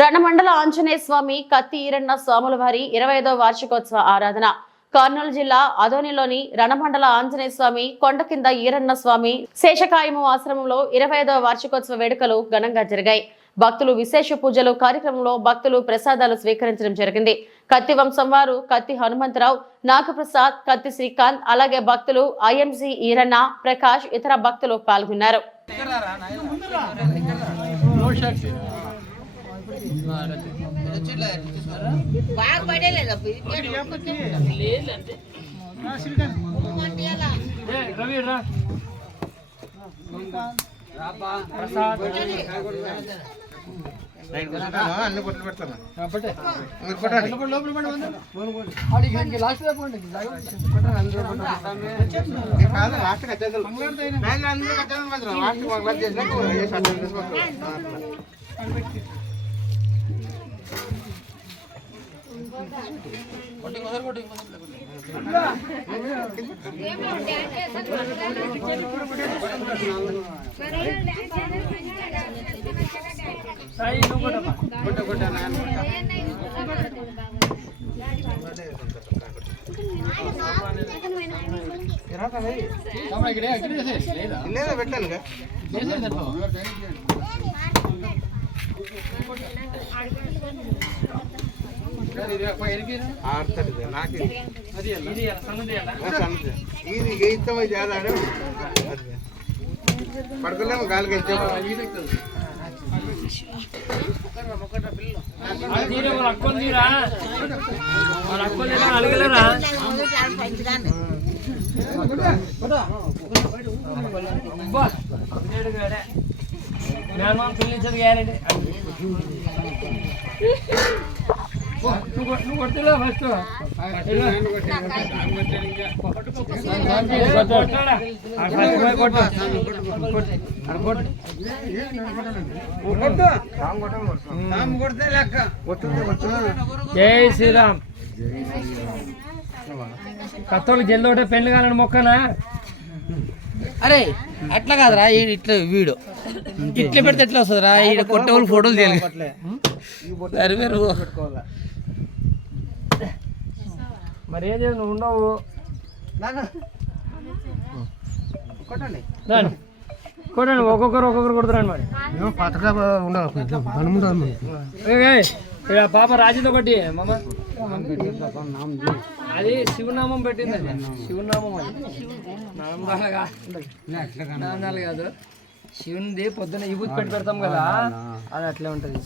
రణమండల ఆంజనేయ స్వామి కత్తి ఈరన్న స్వాముల వారి 25వ వార్షికోత్సవ ఆరాధన కర్నూలు జిల్లా అదోనిలోని రణమండల ఆంజనేయ స్వామి కొండ కింద ఈరన్న స్వామి శేషకాయము ఆశ్రమంలో 25వ వార్షికోత్సవ వేడుకలు ఘనంగా జరిగాయి. భక్తులు విశేష పూజలు కార్యక్రమంలో భక్తులు ప్రసాదాలు స్వీకరించడం జరిగింది. కత్తి వంశం వారు కత్తి హనుమంతరావు, నాగప్రసాద్, కత్తి శ్రీకాంత్, అలాగే భక్తులు ఐఎంసీ ఈరన్న, ప్రకాష్, ఇతర భక్తులు పాల్గొన్నారు. అన్ని పొట్లు పెడతాను లాస్ట్ లేదా పెట్టాను ఆడుతుంది నాకు ఇది గెయిస్తామో చేయాలి పడుకోలేము గాలికి ఇచ్చాము. నువ్వు కొట్టలే ఫస్ట్ జై శ్రీరామ్. కత్తోళ్ళు జల్ది ఒకటే పెళ్లి కాలని మొక్కనా? అరే అట్లా కాదురా, ఇట్లా వీడు ఇట్లా పెడితే ఎట్లా వస్తుందిరా? ఈడ కొట్టే వాళ్ళు ఫోటోలు తీయాలి. మరి ఏం చేయాలి? నువ్వు ఉండవు. కొట్టండి, ఒక్కొక్కరు కొడుతురండి. మరి పాప రాజీతో కొట్టి మామ అది శివనామం పెట్టింది. అది శివనామం, అది నామాలు కాదు. శివునిది పొద్దున్న విభూతి పెట్టి పెడతాం కదా, అది అట్లే ఉంటుంది.